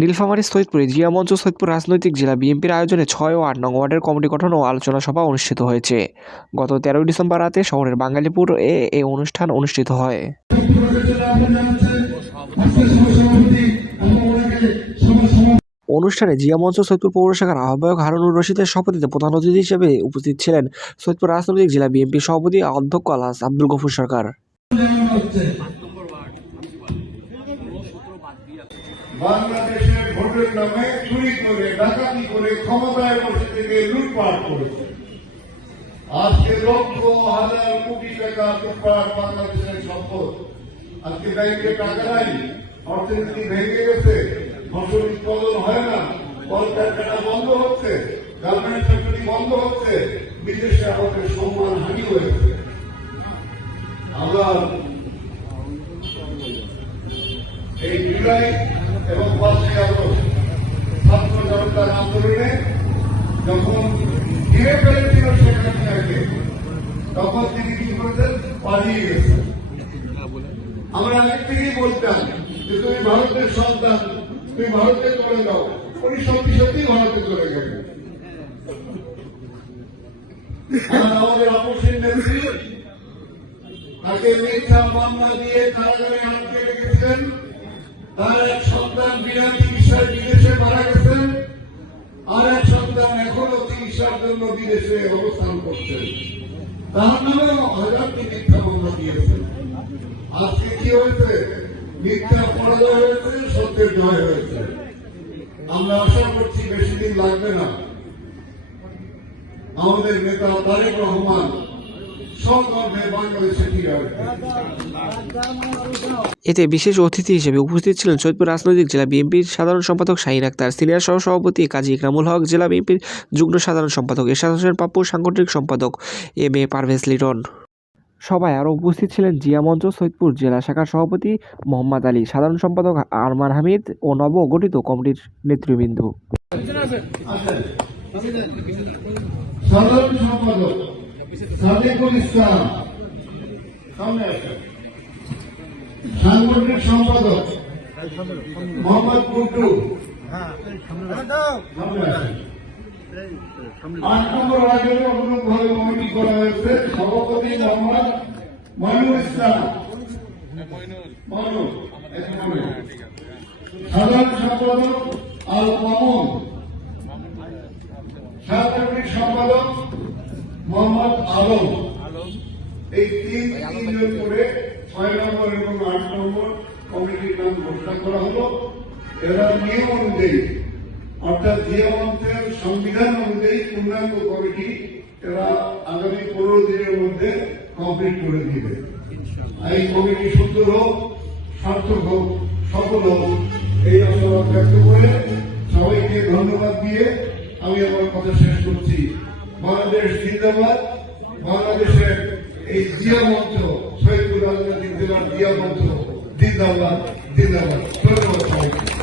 নীলফামারী সৈয়দপুরে জিয়া মঞ্চ সৈয়দপুর রাজনৈতিক জেলা বিএনপির আয়োজনে 6 ও 8 নং ওয়ার্ডের কমিটি গঠন ও আলোচনা সভা অনুষ্ঠিত হয়েছে। গত 13 ডিসেম্বর রাতে শহরের বাঙালিপুর এই অনুষ্ঠান অনুষ্ঠিত হয়। অনুষ্ঠানে জিয়া মঞ্চ সৈয়দপুর পৌর শাখার আহ্বায়ক হারুনুর রশিদের সভাপতিত্বে প্রধান অতিথি হিসেবে উপস্থিত ছিলেন সৈয়দপুর রাজনৈতিক জেলা বিএনপির সভাপতি অধ্যক্ষ আলহাজ আব্দুল গফুর সরকার। বাংলাদেশের ভোটের নামে চুরি করে ডাকাতি করে ক্ষমতায় বসে থেকে লুটপাট করেছে। আজকে লক্ষ হাজার কোটি টাকা লুটপাট বাংলাদেশের সম্পদ। আজকে ব্যাংকে টাকা নাই, অর্থনীতি ভেঙে গেছে, ফসল উৎপাদন হয় না, কলকারখানা বন্ধ হচ্ছে, গার্মেন্টস ফ্যাক্টরি বন্ধ হচ্ছে, বিদেশে আমাদের সম্মান হানি হয়েছে। আমরা এই জুলাই এবং 5ই আগস্ট ছাত্র জনতার আন্দোলনে যখন ঘিরে ফেলেছিল শেখ হাসিনাকে, তখন তিনি কি করেছেন? পালিয়ে গেছেন। আমরা আগে থেকেই বলতাম যে তুমি ভারতের সন্তান, তুমি ভারতে চলে যাও। উনি সত্যি সত্যি ভারতে চলে গেলেন। আমাদের অপসীন নেত্রী তাকে মিথ্যা মামলা দিয়ে কারাগারে আটকে রেখেছিলেন। তার এক সন্তান বিনা চিকিৎসায় বিদেশে মারা গেছেন, আর এক সন্তান এখনো চিকিৎসার জন্য বিদেশে অবস্থান করছেন। তার নামেও হাজারটি মিথ্যা মামলা দিয়েছেন। আজকে কি হয়েছে? মিথ্যা পরাজয় হয়েছে, সত্যের জয় হয়েছে। আমরা আশা করছি বেশি দিন লাগবে না, আমাদের নেতা তারেক রহমান এতে বিশেষ অতিথি হিসেবে উপস্থিত ছিলেন সৈয়দপুর রাজনৈতিক জেলা বিএনপির সাধারণ সম্পাদক শাহিন আক্তার, সিনিয়র সহসভাপতি কাজী ইকরামুল হক, জেলা বিএনপির যুগ্ম সাধারণ সম্পাদক এরশাদ হোসেন পাপ্পু, সাংগঠনিক সম্পাদক এম এ পারভেজ লিটন। সভায় আরও উপস্থিত ছিলেন জিয়া মঞ্চ সৈয়দপুর জেলা শাখার সভাপতি মোহাম্মদ আলী, সাধারণ সম্পাদক আরমান হামিদ ও নব গঠিত কমিটির নেতৃবৃন্দ। সাধারণ সম্পাদক সাদেকুল ইসলাম, সাংগঠনিক সম্পাদক মোহাম্মদ কুট্টু, 8 নম্বর ওয়ার্ডের অনুরূপভাবে কমিটি করা হয়েছে। সভাপতি মোহাম্মদ মইনুল ইসলাম, সাধারণ সম্পাদক আল মামুন, সাংগঠনিক সম্পাদক মোহাম্মদ আলম। এই তিনজন করে 6 নম্বর এবং 8 নম্বর কমিটির নাম ঘোষণা করা হলো। এরা নিয়ম অনুযায়ী, অর্থাৎ জিয়া মঞ্চের সংবিধান অনুযায়ী পূর্ণাঙ্গ কমিটি এরা আগামী 15 দিনের মধ্যে কমপ্লিট করে দিবে। এই কমিটি সুন্দর হোক, সার্থক হোক, সফল হোক, এই আশাবাদ ব্যক্ত করে সবাইকে ধন্যবাদ দিয়ে আমি আমার কথা শেষ করছি। বাংলাদেশ জিন্দাবাদ। বাংলাদেশের এই জিয়া মঞ্চ, সৈয়দপুর রাজনৈতিক জেলার জিয়া মঞ্চ জিন্দাবাদ, জিন্দাবাদ। ধন্যবাদ সবাইকে।